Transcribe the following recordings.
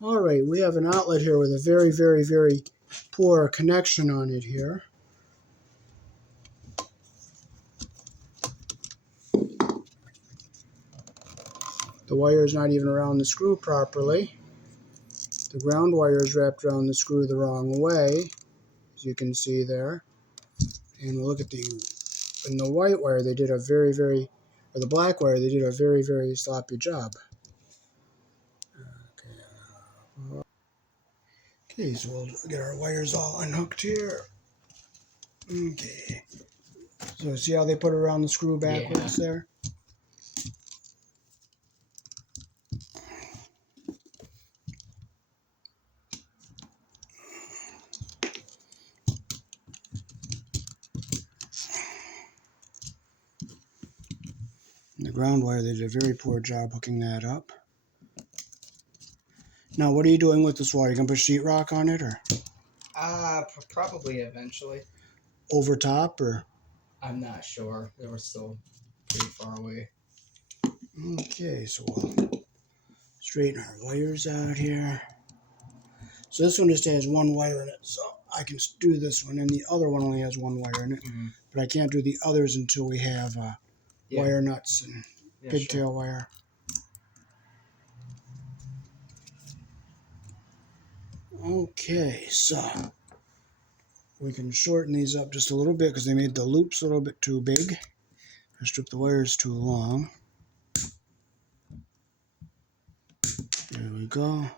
All right, we have an outlet here with a very, very, very poor connection on it here. The wire is not even around the screw properly. The ground wire is wrapped around the screw the wrong way, as you can see there. And we'll look at in the white wire, they did a very, very, or the black wire, they did a very, very sloppy job. Okay, so we'll get our wires all unhooked here. Okay. So see how they put it around the screw backwards there? And the ground wire, they did a very poor job hooking that up. Now, what are you doing with this wire? You gonna put sheetrock on it, or? Probably eventually. Over top, or? I'm not sure. They were still pretty far away. Okay, so we'll straighten our wires out here. So this one just has one wire in it, so I can do this one, and the other one only has one wire in it. Mm-hmm. But I can't do the others until we have wire nuts and pigtail wire. Okay, so we can shorten these up just a little bit because they made the loops a little bit too big. I stripped the wires too long. There we go.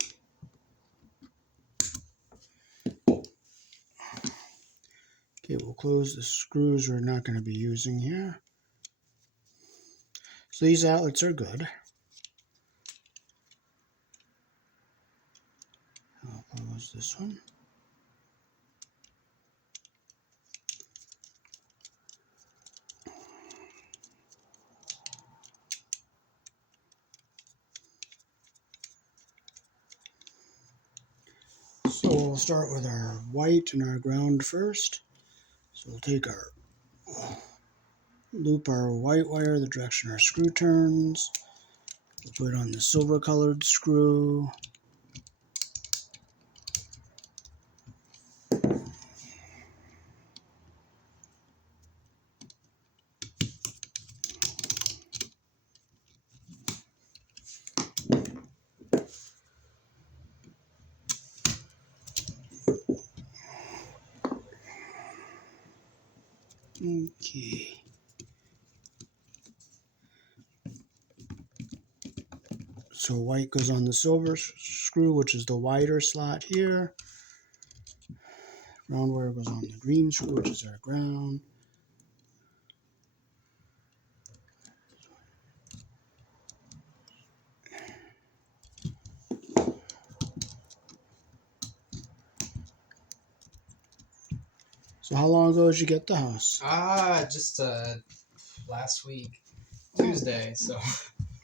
Okay, we'll close the screws we're not going to be using here. So these outlets are good. I'll close this one. So we'll start with our white and our ground first. So we'll take our loop our white wire the direction our screw turns. We'll put it on the silver colored screw. Okay. So white goes on the silver screw, which is the wider slot here. Ground wire goes on the green screw, which is our ground. So how long ago did you get the house? Just last week, Tuesday. So.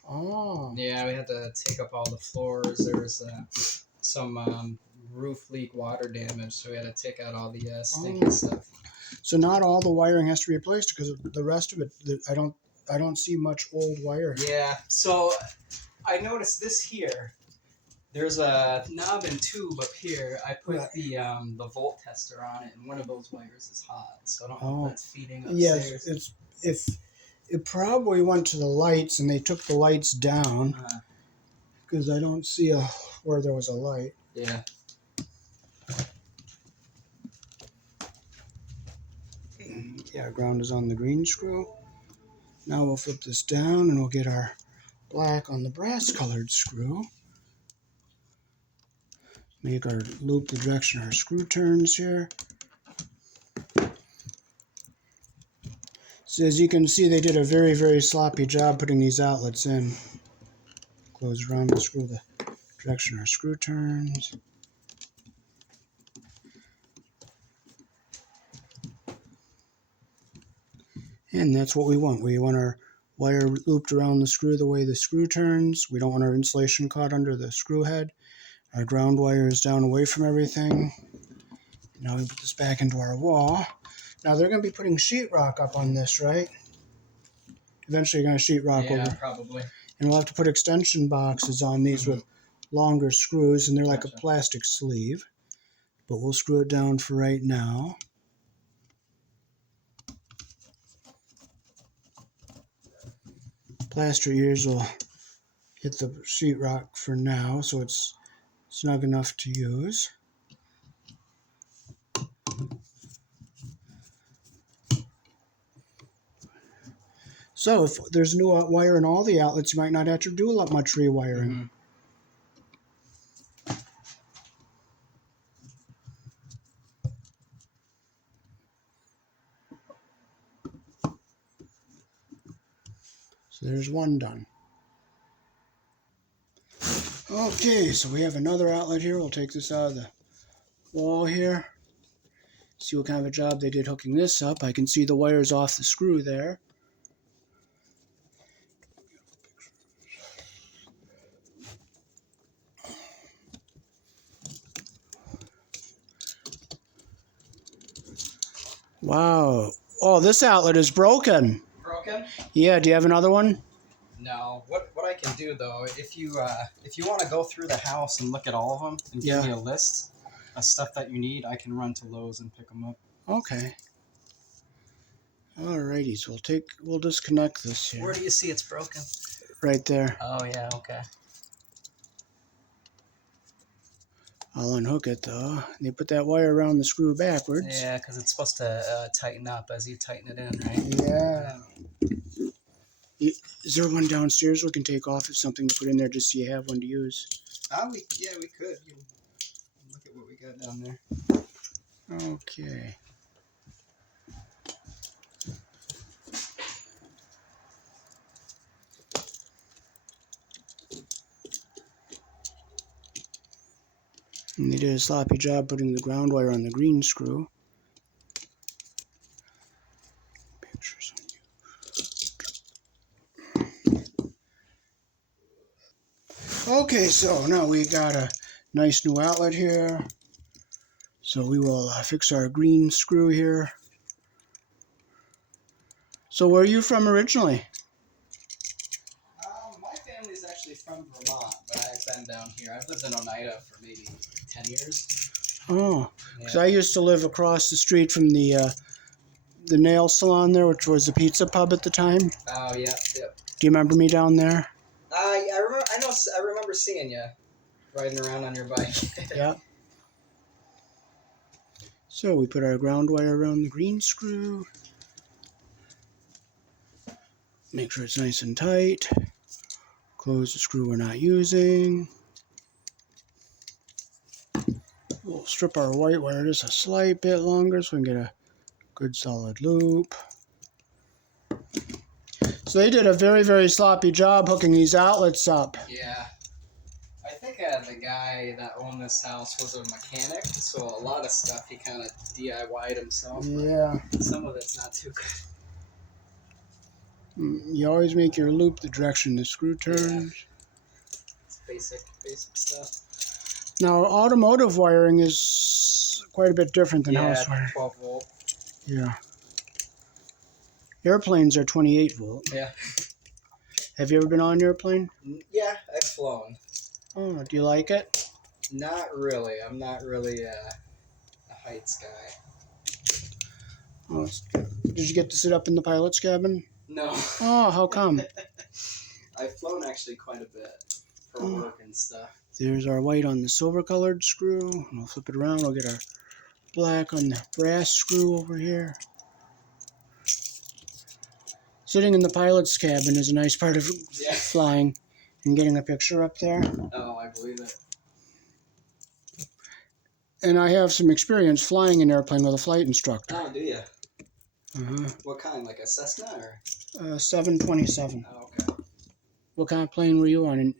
Oh. Yeah, we had to take up all the floors. There was some roof leak, water damage, so we had to take out all the stinky stuff. So not all the wiring has to be replaced because the rest of it, I don't see much old wire. Yeah. So I noticed this here. There's a knob and tube up here. I put the volt tester on it, and one of those wires is hot. So I don't know if that's feeding upstairs. Yes, it probably went to the lights, and they took the lights down because I don't see where there was a light. Yeah. Yeah, ground is on the green screw. Now we'll flip this down, and we'll get our black on the brass colored screw. Make our loop the direction our screw turns here. So as you can see, they did a very, very sloppy job putting these outlets in. Close around the screw the direction our screw turns. And that's what we want. We want our wire looped around the screw the way the screw turns. We don't want our insulation caught under the screw head. Our ground wire is down away from everything. Now we put this back into our wall. Now they're going to be putting sheetrock up on this, right? Eventually you're going to sheetrock over. Yeah, probably. And we'll have to put extension boxes on these with longer screws, and they're like a Gotcha. plastic sleeve. But we'll screw it down for right now. Plaster ears will hit the sheetrock for now, so it's snug enough to use. So if there's new wire in all the outlets, you might not have to do much rewiring. Mm-hmm. So there's one done. Okay, so we have another outlet here. We'll take this out of the wall here. See what kind of a job they did hooking this up. I can see the wires off the screw there. Wow. Oh, this outlet is broken. Broken? Yeah, do you have another one? No. What I can do though, if you want to go through the house and look at all of them and give me a list of stuff that you need, I can run to Lowe's and pick them up. Okay. Alrighty, so we'll disconnect this here. Where do you see it's broken? Right there. Oh yeah, okay. I'll unhook it though. They put that wire around the screw backwards. Yeah, because it's supposed to tighten up as you tighten it in, right? Yeah. Is there one downstairs we can take off as something to put in there just so you have one to use? We could. Look at what we got down there. Okay. And they did a sloppy job putting the ground wire on the green screw. Pictures on you. Okay, so now we got a nice new outlet here. So we will fix our green screw here. So where are you from originally? My family's actually from Vermont, but I've been down here. I've lived in Oneida for maybe 10 years. Oh, because I used to live across the street from the nail salon there, which was the pizza pub at the time. Oh, yeah. Do you remember me down there? I remember seeing you riding around on your bike. Yeah. So we put our ground wire around the green screw. Make sure it's nice and tight. Close the screw we're not using. We'll strip our white wire just a slight bit longer so we can get a good solid loop. So they did a very, very sloppy job hooking these outlets up. Yeah. I think the guy that owned this house was a mechanic, so a lot of stuff he kind of DIY'd himself. Yeah. Some of it's not too good. You always make your loop the direction the screw turns. Yeah. It's basic stuff. Now, automotive wiring is quite a bit different than house wiring. 12 volt. Yeah. Airplanes are 28 volt. Yeah. Have you ever been on an airplane? Yeah, I've flown. Oh, do you like it? Not really. I'm not really a heights guy. Oh, did you get to sit up in the pilot's cabin? No. Oh, how come? I've flown actually quite a bit for work and stuff. There's our white on the silver colored screw. And we'll flip it around. We'll get our black on the brass screw over here. Sitting in the pilot's cabin is a nice part of flying and getting a picture up there. Oh, I believe it. And I have some experience flying an airplane with a flight instructor. Oh, do you? Uh-huh. What kind? Like a Cessna or? 727. Oh, okay. What kind of plane were you on?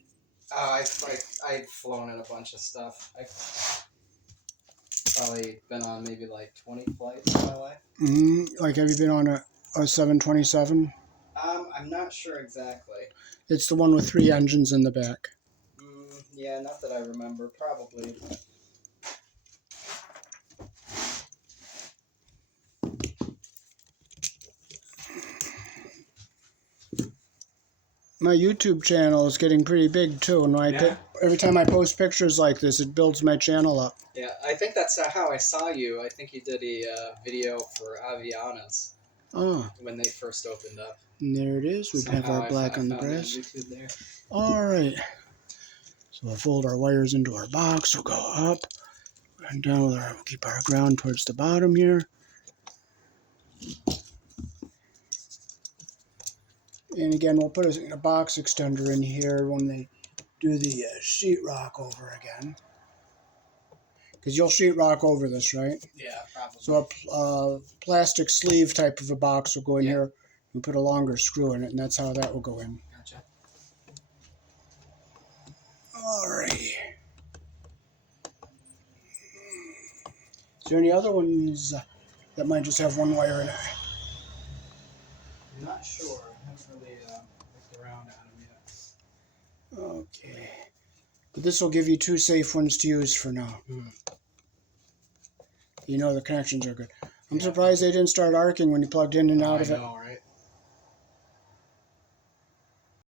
I've flown in a bunch of stuff. I've probably been on maybe like 20 flights in my life. Like, have you been on a 727? I'm not sure exactly. It's the one with 3 engines in the back. Yeah, not that I remember. Probably. My YouTube channel is getting pretty big too, and every time I post pictures like this, it builds my channel up. Yeah, I think that's how I saw you. I think you did a video for Avianas when they first opened up. And there it is. We have our black on the brass. There. All right. So we'll fold our wires into our box. We'll go up and down. We'll keep our ground towards the bottom here. And again, we'll put a box extender in here when they do the sheetrock over again. Because you'll sheetrock over this, right? Yeah, probably. So a plastic sleeve type of a box will go in here and put a longer screw in it, and that's how that will go in. Gotcha. Alrighty. Is there any other ones that might just have one wire in it? I'm not sure. I haven't really looked around at them yet. Okay. But this will give you two safe ones to use for now. You know the connections are good. I'm surprised they didn't start arcing when you plugged in and out of it. I know, right?